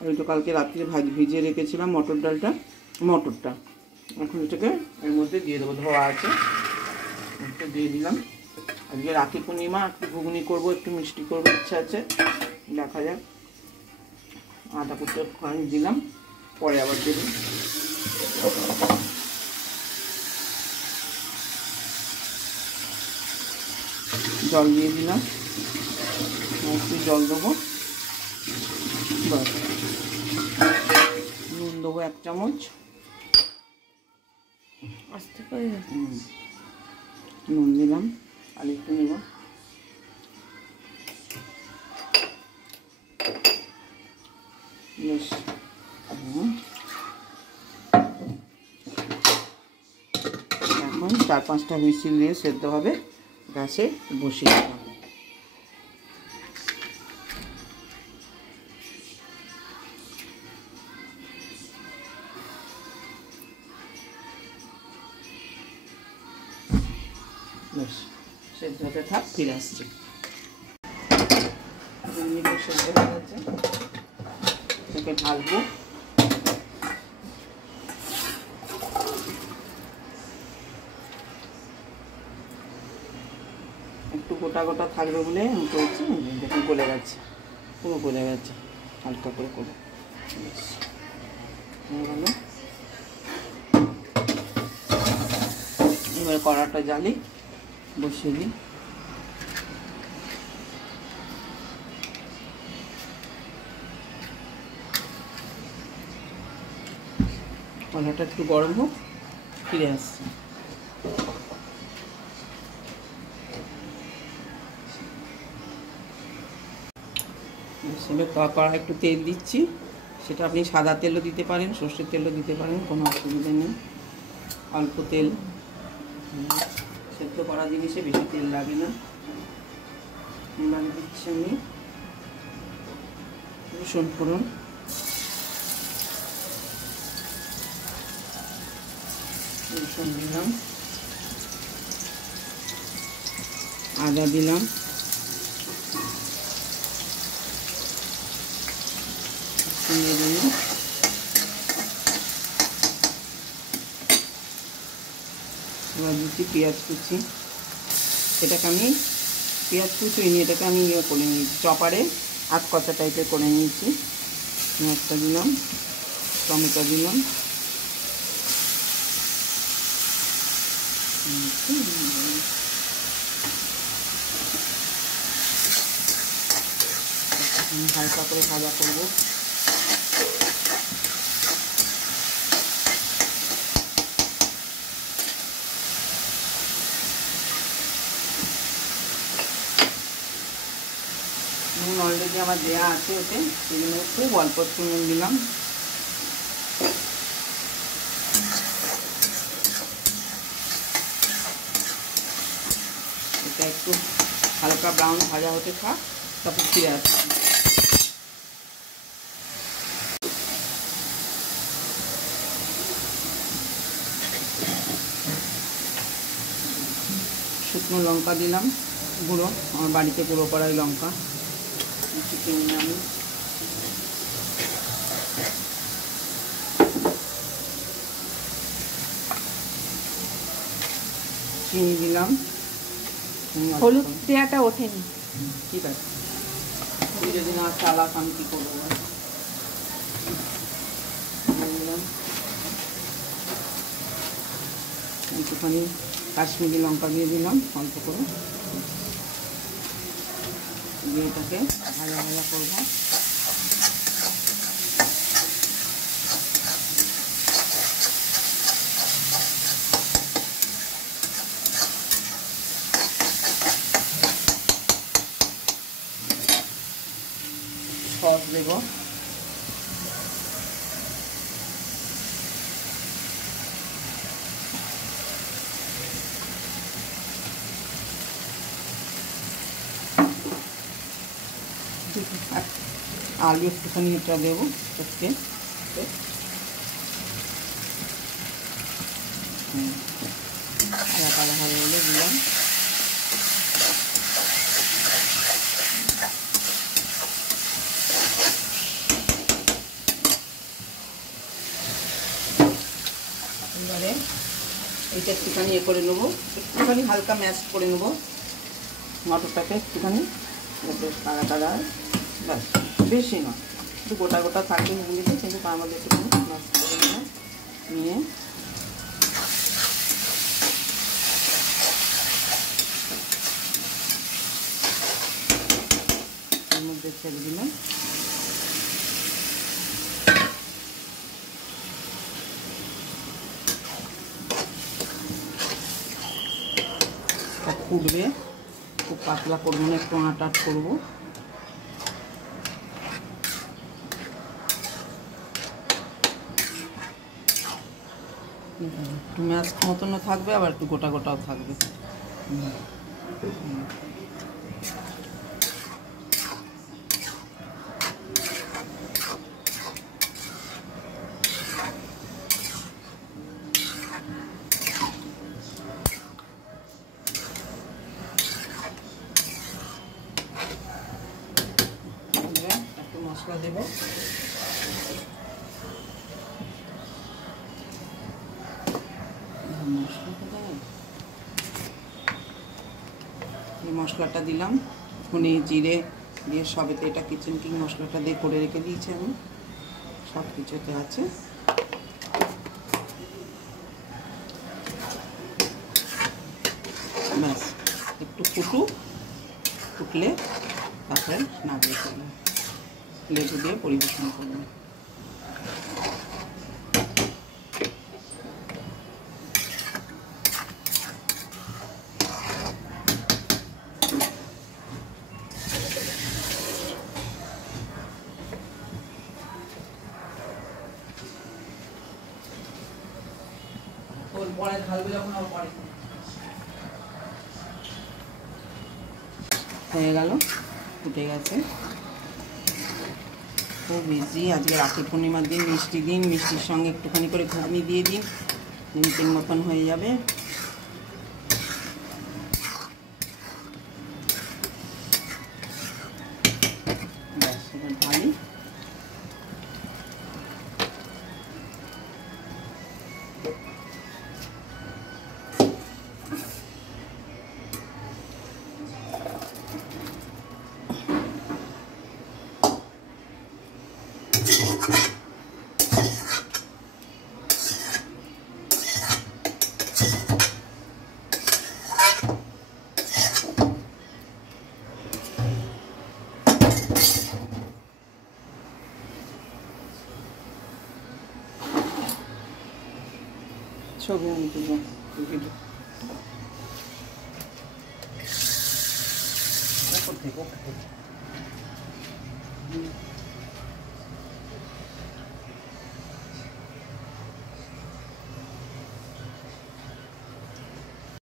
আর তো কালকে রাত্রে ভিজিয়ে রেখেছিলাম মটরটা এখন এটাকে এর মধ্যে দিয়ে দেবো, ধোয়া আছে এটা দিয়ে দিলাম। আজকে রাখি পূর্ণিমা, একটু ঘুগনি করবো, একটু মিষ্টি করবো ইচ্ছা আছে, দেখা যাক। আদা কুচো খানি দিলাম, পরে আবার দেবো। জল দিয়ে দিলাম, একটু জল দেবো, নুন দেবো 1 চামচ, আস্তে করে নুন দিলাম, আর একটু নেব। বেশ এখন 4-5টা হুইসেল দিয়ে সেদ্ধ হবে, গ্যাসে বসিয়ে দিলাম। বেশ সেদ্ধ হতে থাক, ফিরে আসছি। 2 মিনিট সেদ্ধ হয়ে গেছে, এটাকে ঢালবো। একটু গোটা গোটা থাকবে বলে আমি করেছি, দেখুন গলে গেছে, পুরো গলে গেছে, হালকা করে করে হয়ে গেল। এবার কড়াটা জ্বালি, বসিয়ে দিই। কড়াটা একটু গরম হোক, ফিরে আসছি। এবার কড়া একটু তেল দিচ্ছি, সেটা আপনি সাদা তেলও দিতে পারেন, সর্ষের তেলও দিতে পারেন, কোনো অসুবিধা নেই। অল্প তেল, সেদ্ধ করা জিনিসে বেশি তেল লাগে না। এবারে দিচ্ছি আমি রসুন ফোড়ন, রসুন দিলাম, আদা দিলাম, চিনি দিলাম, এবার দিচ্ছি পেঁয়াজ কুচি। এটাকে আমি পেঁয়াজ কুচি নিয়ে এটাকে আমি করে নিয়েছি, চপারে আধ কচা টাইপের করে নিয়েছি। পেঁয়াজটা দিলাম, টমেটো দিলাম, হালকা করে ভাজা করবো। নুন অলরেডি আমার দেওয়া আছে ওতে, সেজন্য খুব অল্প একটু নুন দিলাম। এটা একটু হালকা ব্রাউন ভাজা হতে থাক, তারপর ফিরে আসছি। শুকনো লঙ্কা দিলাম গুঁড়ো, আমার বাড়িতে গুঁড়ো করাই লঙ্কা, চিকেন আমি চিনি দিলাম। হলুদ দেওয়াটা ওঠেনি, ঠিক আছে, তুই যদি না চালাস আমি কী করবো। দিলাম একটুখানি কাশ্মীরি লঙ্কা দিয়ে দিলাম অল্প করে, দিয়ে এটাকে ভাজা ভাজা করবো। সস দেব, আলু একটুখানি এটা দেবো, আজকে আলাদা আলাদা বলে দিলাম। এবারে এইটা একটুখানি করে নেবো, একটুখানি হালকা ম্যাশ করে নেবো মটরটাকে, একটুখানি বেশ তাড়া তাড়া, ব্যাস, বেশি না, একটু গোটা গোটা থাকে ঘুগনিতে, কিন্তু তার মধ্যে একটুখানি ম্যাশ করে নিলাম, নিয়ে এর মধ্যে ছেড়ে দিলাম। ফুটবে, খুব পাতলা করবো না, একটু আঁট করবো। একটু ম্যাশ মতনও থাকবে, আবার একটু গোটা গোটাও থাকবে। একটু মশলা দেবো, এই মশলাটা দিলাম, ধনে জিরে দিয়ে সবেতে, এটা কিচেন কিং মশলাটা দিয়ে করে রেখে দিয়েছি আমি, সব কিছুতে আছে। ব্যাস একটু ফুটলে তারপরে নামিয়ে ফেললাম, লেবু দিয়ে পরিবেশন করলাম। পরে ঢালবে যখন, পরে হয়ে গেল, ফুটে গেছে। খুব ইজি, আজকে রাখি পূর্ণিমার দিন, মিষ্টি দিন, মিষ্টির সঙ্গে একটুখানি করে ঘুগনি দিয়ে দিন, নিমকিন মতন হয়ে যাবে। ব্যাস এবার ঢালি, ছবি আমি তুলব ভিডিও থেকে।